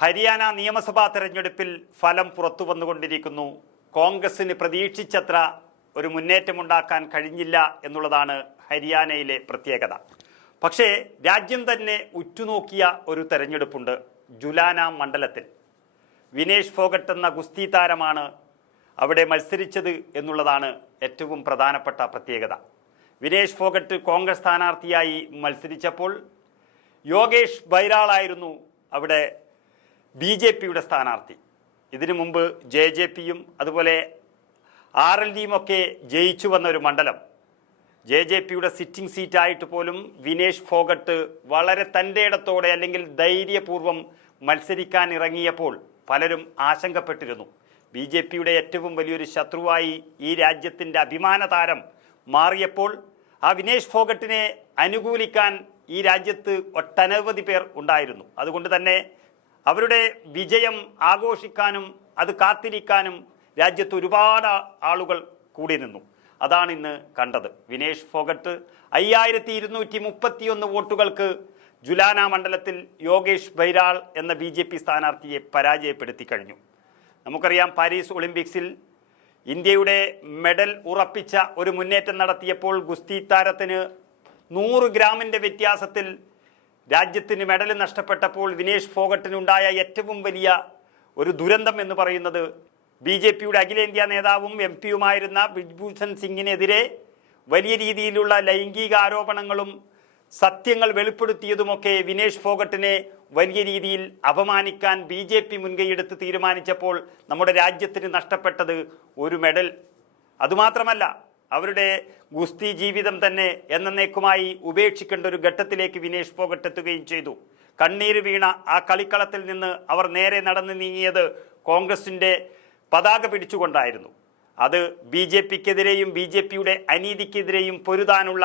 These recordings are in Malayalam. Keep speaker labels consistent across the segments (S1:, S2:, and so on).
S1: ഹരിയാന നിയമസഭാ തെരഞ്ഞെടുപ്പിൽ ഫലം പുറത്തു വന്നുകൊണ്ടിരിക്കുന്നു. കോൺഗ്രസിന് പ്രതീക്ഷിച്ചത്ര ഒരു മുന്നേറ്റമുണ്ടാക്കാൻ കഴിഞ്ഞില്ല എന്നുള്ളതാണ് ഹരിയാനയിലെ പ്രത്യേകത. പക്ഷേ രാജ്യം തന്നെ ഉറ്റുനോക്കിയ ഒരു തെരഞ്ഞെടുപ്പുണ്ട് ജുലാന മണ്ഡലത്തിൽ. വിനേഷ് ഫോഗട്ട് എന്ന ഗുസ്തി താരമാണ് അവിടെ മത്സരിച്ചത് എന്നുള്ളതാണ് ഏറ്റവും പ്രധാനപ്പെട്ട പ്രത്യേകത. വിനേഷ് ഫോഗട്ട് കോൺഗ്രസ് സ്ഥാനാർത്ഥിയായി മത്സരിച്ചപ്പോൾ യോഗേഷ് ബൈരാളായിരുന്നു അവിടെ ബി ജെ പിയുടെ സ്ഥാനാർത്ഥി. ഇതിനു മുമ്പ് ജെ ജെ പിയും അതുപോലെ ആർ എൽ ഡിയും ഒക്കെ ജയിച്ചു വന്ന ഒരു മണ്ഡലം. ജെ ജെ പിയുടെ സിറ്റിംഗ് സീറ്റായിട്ട് പോലും വിനേഷ് ഫോഗട്ട് വളരെ തന്റെ ഇടത്തോടെ അല്ലെങ്കിൽ ധൈര്യപൂർവം മത്സരിക്കാൻ ഇറങ്ങിയപ്പോൾ പലരും ആശങ്കപ്പെട്ടിരുന്നു. ബി ജെ പിയുടെ ഏറ്റവും വലിയൊരു ശത്രുവായി ഈ രാജ്യത്തിന്റെ അഭിമാന താരം മാറിയപ്പോൾ ആ വിനേഷ് ഫോഗട്ടിനെ അനുകൂലിക്കാൻ ഈ രാജ്യത്ത് ഒട്ടനവധി പേർ ഉണ്ടായിരുന്നു. അതുകൊണ്ട് തന്നെ അവരുടെ വിജയം ആഘോഷിക്കാനും അത് കാത്തിരിക്കാനും രാജ്യത്ത് ഒരുപാട് ആളുകൾ കൂടി നിന്നു. അതാണ് ഇന്ന് കണ്ടത്. വിനേഷ് ഫോഗട്ട് അയ്യായിരത്തി ഇരുന്നൂറ്റി മുപ്പത്തിയൊന്ന് വോട്ടുകൾക്ക് ജുലാന മണ്ഡലത്തിൽ യോഗേഷ് ബൈരാൾ എന്ന ബി ജെ പി സ്ഥാനാർത്ഥിയെ പരാജയപ്പെടുത്തി കഴിഞ്ഞു. നമുക്കറിയാം പാരീസ് ഒളിമ്പിക്സിൽ ഇന്ത്യയുടെ മെഡൽ ഉറപ്പിച്ച ഒരു മുന്നേറ്റം നടത്തിയപ്പോൾ ഗുസ്തി താരത്തിന് നൂറ് ഗ്രാമിന്റെ വ്യത്യാസത്തിൽ രാജ്യത്തിന് മെഡൽ നഷ്ടപ്പെട്ടപ്പോൾ വിനേഷ് ഫോഗട്ടിനുണ്ടായ ഏറ്റവും വലിയ ഒരു ദുരന്തം എന്ന് പറയുന്നത് ബി ജെ പിയുടെ അഖിലേന്ത്യാ നേതാവും എം പിയുമായിരുന്ന ബിജ്ഭൂഷൺ സിംഗിനെതിരെ വലിയ രീതിയിലുള്ള ലൈംഗിക ആരോപണങ്ങളും സത്യങ്ങൾ വെളിപ്പെടുത്തിയതുമൊക്കെ വിനേഷ് ഫോഗട്ടിനെ വലിയ രീതിയിൽ അപമാനിക്കാൻ ബി ജെ പി മുൻകൈയെടുത്ത് തീരുമാനിച്ചപ്പോൾ നമ്മുടെ രാജ്യത്തിന് നഷ്ടപ്പെട്ടത് ഒരു മെഡൽ. അതുമാത്രമല്ല അവരുടെ ഗുസ്തി ജീവിതം തന്നെ എന്നേക്കുമായി ഉപേക്ഷിക്കേണ്ട ഒരു ഘട്ടത്തിലേക്ക് വിനേഷ് പോകട്ടെത്തുകയും ചെയ്തു. കണ്ണീര് വീണ ആ കളിക്കളത്തിൽ നിന്ന് അവർ നേരെ നടന്നു നീങ്ങിയത് കോൺഗ്രസിന്റെ പതാക പിടിച്ചുകൊണ്ടായിരുന്നു. അത് ബി ജെ പിക്കെതിരെയും ബി ജെ പിയുടെ അനീതിക്കെതിരെയും പൊരുതാനുള്ള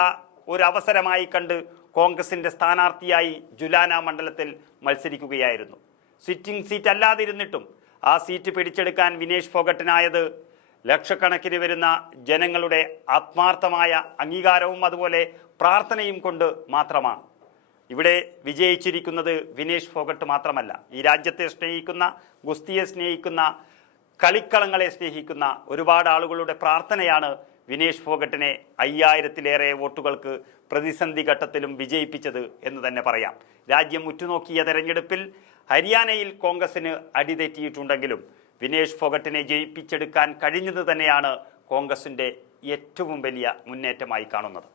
S1: ഒരു അവസരമായി കണ്ട് കോൺഗ്രസിന്റെ സ്ഥാനാർത്ഥിയായി ജുലാന മണ്ഡലത്തിൽ മത്സരിക്കുകയായിരുന്നു. സിറ്റിംഗ് സീറ്റ് അല്ലാതിരുന്നിട്ടും ആ സീറ്റ് പിടിച്ചെടുക്കാൻ വിനേഷ് ഫോഗട്ടിനായത് ലക്ഷക്കണക്കിന് വരുന്ന ജനങ്ങളുടെ ആത്മാർത്ഥമായ അംഗീകാരവും അതുപോലെ പ്രാർത്ഥനയും കൊണ്ട് മാത്രമാണ്. ഇവിടെ വിജയിച്ചിരിക്കുന്നത് വിനേഷ് ഫോഗട്ട് മാത്രമല്ല. ഈ രാജ്യത്തെ സ്നേഹിക്കുന്ന ഗുസ്തിയെ സ്നേഹിക്കുന്ന കളിക്കളങ്ങളെ സ്നേഹിക്കുന്ന ഒരുപാട് ആളുകളുടെ പ്രാർത്ഥനയാണ് വിനേഷ് ഫോഗട്ടിനെ അയ്യായിരത്തിലേറെ വോട്ടുകൾക്ക് പ്രതിസന്ധി ഘട്ടത്തിലും വിജയിപ്പിച്ചത് എന്ന് തന്നെ പറയാം. രാജ്യം ഉറ്റുനോക്കിയ തെരഞ്ഞെടുപ്പിൽ ഹരിയാനയിൽ കോൺഗ്രസിന് അടിതെറ്റിയിട്ടുണ്ടെങ്കിലും വിനേഷ് ഫോഗട്ടിനെ ജയിപ്പിച്ചെടുക്കാൻ കഴിഞ്ഞത് തന്നെയാണ് കോൺഗ്രസിന്റെ ഏറ്റവും വലിയ മുന്നേറ്റമായി കാണുന്നത്.